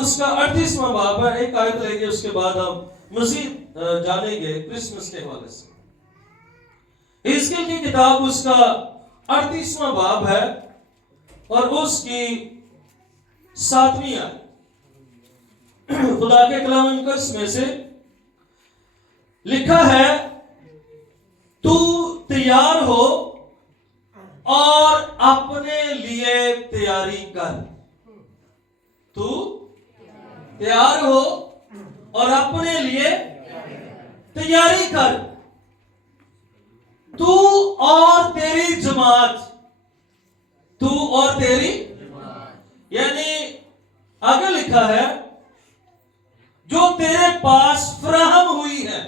उसका 38वां बाब है। एक आयत लेंगे, उसके बाद हम मजीद जानेंगे क्रिसमस के हवाले से। हिजकिय्याह की किताब उसका 38वां बाब है और उसकी 7वीं आयत। खुदा के कलाम मुकद्दस में से लिखा है, तू तैयार हो और अपने लिए तैयारी कर। तू तैयार हो और अपने लिए तैयारी कर, तू और तेरी जमात। तू और तेरी, यानी आगे लिखा है, जो तेरे पास फराहम हुई है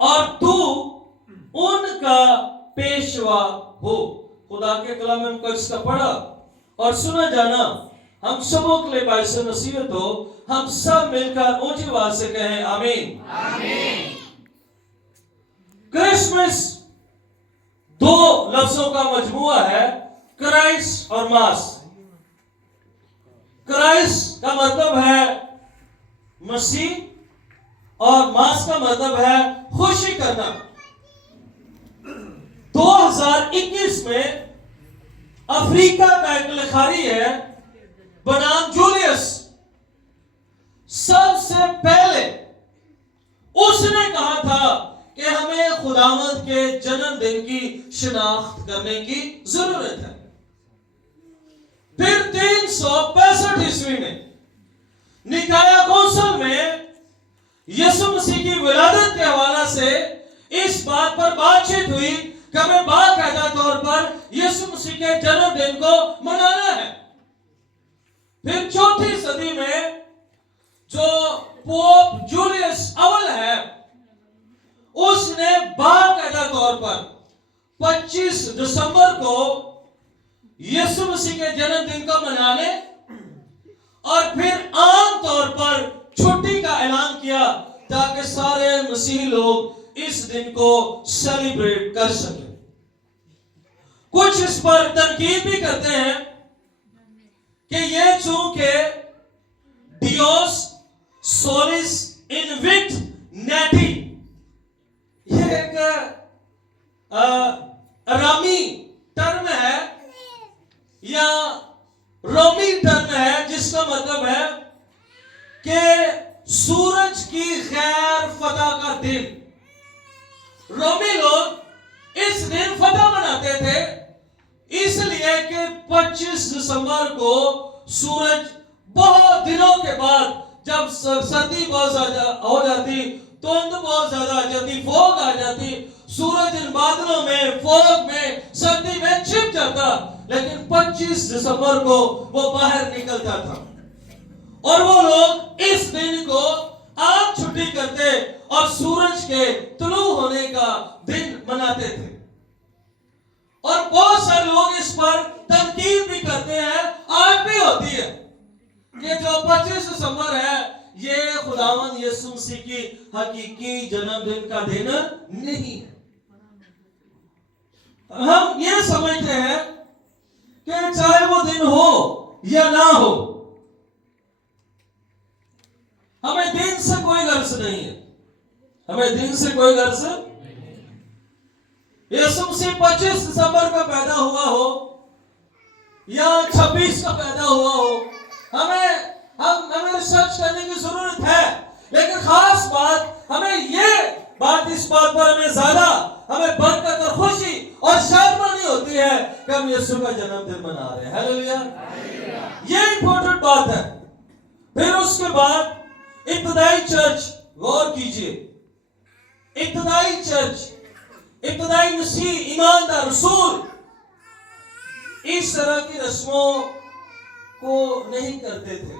और तू उनका पेशवा हो। खुदा के कलाम मुकद्दस का पढ़ा और सुना जाना हम सबों के लिए बाइस नसीहत हो। हम सब मिलकर ऊंची आवाज से कहें आमीन। आमीन। क्रिसमस दो लफ्जों का मजमुआ है, क्राइस्ट और मास। क्राइस्ट का मतलब है मसीह और मास का मतलब है खुशी करना। 2021 में अफ्रीका का एक लिखारी है बनाम जूलियस, सबसे पहले उसने कहा था कि हमें खुदावंद के जन्मदिन की शिनाख्त करने की जरूरत है। फिर 365 ईस्वी में निकाया कौंसिल में यीशु मसीह की विलादत के हवाले से इस बात पर बातचीत हुई कि हमें बाकायदा तौर पर यीशु मसीह के जन्मदिन को मनाना है। फिर 4वीं सदी में जो पोप जूलियस अव्वल है, उसने बाकायदा तौर पर 25 दिसंबर को यीशु मसीह के जन्मदिन को मनाने और फिर आम तौर पर छुट्टी का ऐलान किया ताकि सारे मसीही लोग इस दिन को सेलिब्रेट कर सकें। कुछ इस पर तनकीद भी करते हैं कि ये चूंकि डियोस सोलिस इनविट नेटी, ये एक अरामी टर्म है या रोमी टर्म है, जिसका मतलब है कि सूरज की खैर फतह का दिन। रोमी लोग इस दिन फतह मनाते थे इसलिए कि 25 दिसंबर को सूरज बहुत दिनों के बाद, जब सर्दी बहुत ज्यादा हो जाती, धुंध बहुत ज्यादा आ जाती, फॉग आ जाती, सूरज इन बादलों में, फॉग में, सर्दी में छिप जाता, लेकिन 25 दिसंबर को वो बाहर निकलता था और वो लोग इस दिन को आम छुट्टी करते और सूरज के तुलू होने का दिन मनाते थे। और बहुत सारे लोग इस पर तनकीद भी करते हैं, आज भी होती है, कि जो 25 दिसंबर है ये खुदावंद यीशु मसीह की हकीकी जन्मदिन का दिन नहीं है। हम ये समझते हैं कि चाहे वो दिन हो या ना हो, हमें दिन से कोई गर्ज नहीं है। हमें दिन से कोई गर्ज यीशु मसीह 25 दिसंबर का पैदा हुआ हो या 26 का पैदा हुआ हो, हमें रिसर्च करने की जरूरत है। लेकिन खास बात हमें ये बात, इस बात पर हमें ज्यादा हमें बरकत और खुशी और शादमानी होती है कि हम यीशु का जन्मदिन मना रहे हैं। हालेलुया, ये इंपॉर्टेंट बात है। फिर उसके बाद इब्तदाई चर्च, गौर कीजिए, इब्तदाई चर्च, इब्तदाई मसीह, ईमानदार रसूल इस तरह की रस्मों को नहीं करते थे।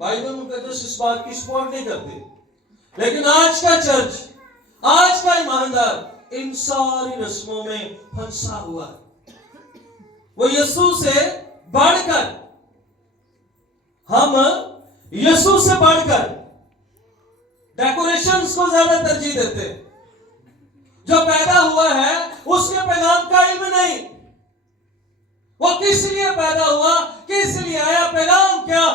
बाइबल मुकद्दस इस बात की सपोर्ट नहीं करते। लेकिन आज का चर्च, आज का ईमानदार इन सारी रस्मों में फंसा हुआ है। वो यीशु से बढ़कर, हम यीशु से बढ़कर डेकोरेशंस को ज्यादा तरजीह देते हैं। जो पैदा हुआ है उसके पैगाम का इल्म नहीं, वो किस लिए पैदा हुआ, किस लिए आया, पैगाम क्या,